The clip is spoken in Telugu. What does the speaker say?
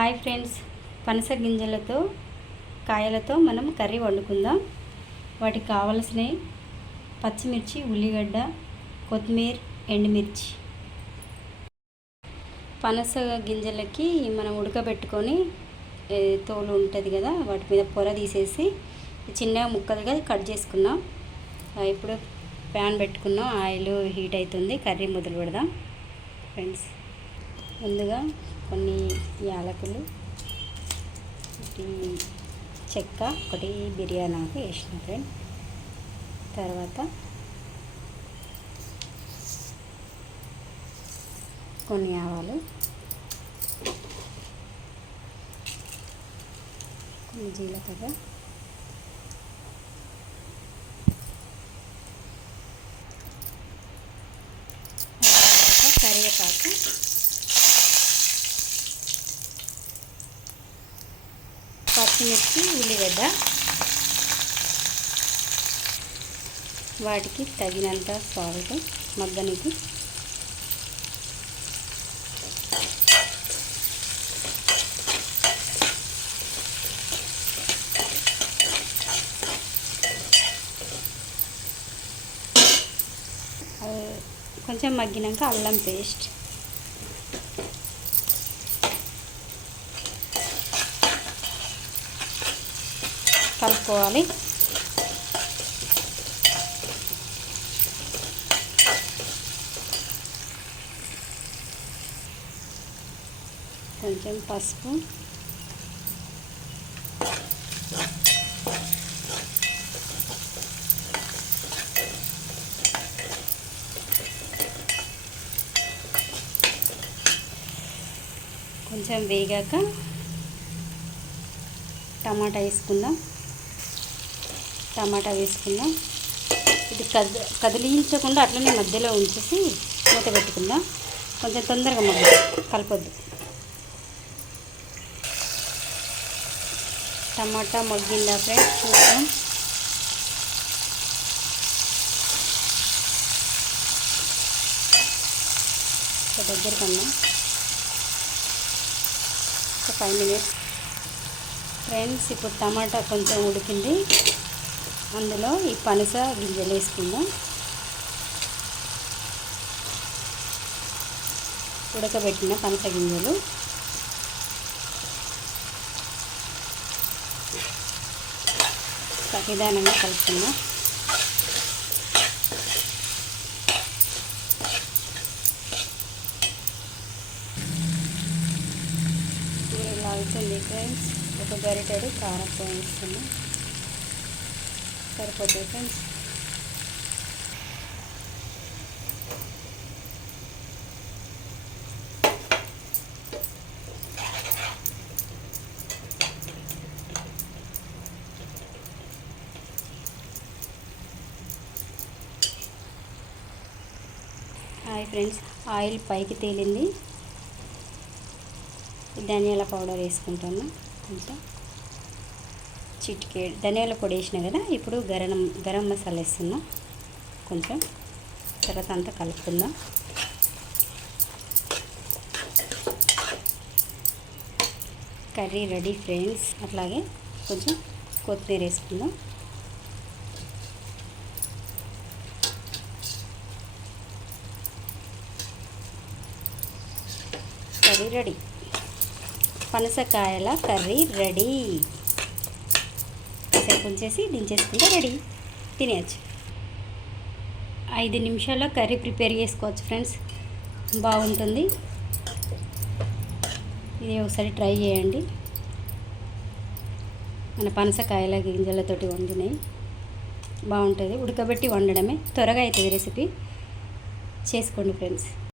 Hi friends. పనస గింజలతో కాయలతో మనం కర్రీ వండుకుందాం. వాటికి కావలసినవి పచ్చిమిర్చి ఉల్లిగడ్డ కొత్తిమీర ఎండుమిర్చి. పనస గింజలకి మనం ఉడకబెట్టుకొని తోలు ఉంటుంది కదా వాటి మీద పొర తీసేసి చిన్న ముక్కలుగా కట్ చేసుకున్నాం ఇప్పుడు ప్యాన్ పెట్టుకున్నాం ఆయిల్ హీట్ అవుతుంది. కర్రీ మొదలు పెడదాం. ఫ్రెండ్స్. ముందుగా కొన్ని యాలకులు ఒకటి చెక్క ఒకటి బిర్యానీ ఆకు వేసిన ఫ్రెండ్. తర్వాత కొన్ని ఆవాలు కొన్ని జీలకర్ర తర్వాత కరివేపాకు పచ్చిమిర్చి ఉల్లిగడ్డ. వాటికి తగినంత సాల్ట్ మగ్గనికి కొంచెం మగ్గినాక అల్లం పేస్ట్. కలుపుకోవాలి. కొంచెం పసుపు. కొంచెం వేగాక టమాటా వేసుకుందాం. టమాటా వేసుకుందాం. ఇది కద కదిలించకుండా అట్లనే మధ్యలో ఉంచేసి మూత పెట్టుకుందాం. కొంచెం తొందరగా మగ్గు కలపొద్దు. టమాటా మగ్గిందా ఫ్రెండ్స్? చూద్దాం. ఒక దగ్గర కన్నా ఒక ఫైవ్ మినిట్స్. ఫ్రెండ్స్ ఇప్పుడు టమాటా కొంచెం ఉడికింది. అందులో ఈ పనస గింజలు వేసుకుందాం. ఉడకబెట్టిన పనస గింజలు. నిదానంగా కలుపుకుందాం. ఇలా అవుతుంది ఫ్రెండ్స్ ఒక గరిటెడు కారం వేస్తున్నాం సరిపోతుంది ఫ్రెండ్స్ హాయ్ ఫ్రెండ్స్ ఆయిల్ పైకి తేలింది. ధనియాల పౌడర్ వేసుకుంటాను కొంచెం చిటికే ధనియాల పొడి వేసిన కదా ఇప్పుడు గరం గరం మసాలా వేస్తున్నాం. కొంచెం తర్వాత అంతా కలుపుకుందాం. Curry ready friends. అట్లాగే కొంచెం కొత్తిమీర వేసుకుందాం. Curry ready. పనసకాయల curry ready. Open చేసి దించేసుకుంటే రెడీ. తినేయచ్చు. ఐదు నిమిషాల్లో కర్రీ ప్రిపేర్ చేసుకోవచ్చు ఫ్రెండ్స్. బాగుంటుంది. ఇది ఒకసారి ట్రై చేయండి. మన పనసకాయల గింజలతోటి వండినాయి. బాగుంటుంది. ఉడకబెట్టి వండడమే. త్వరగా అవుతుంది రెసిపీ. చేసుకోండి ఫ్రెండ్స్.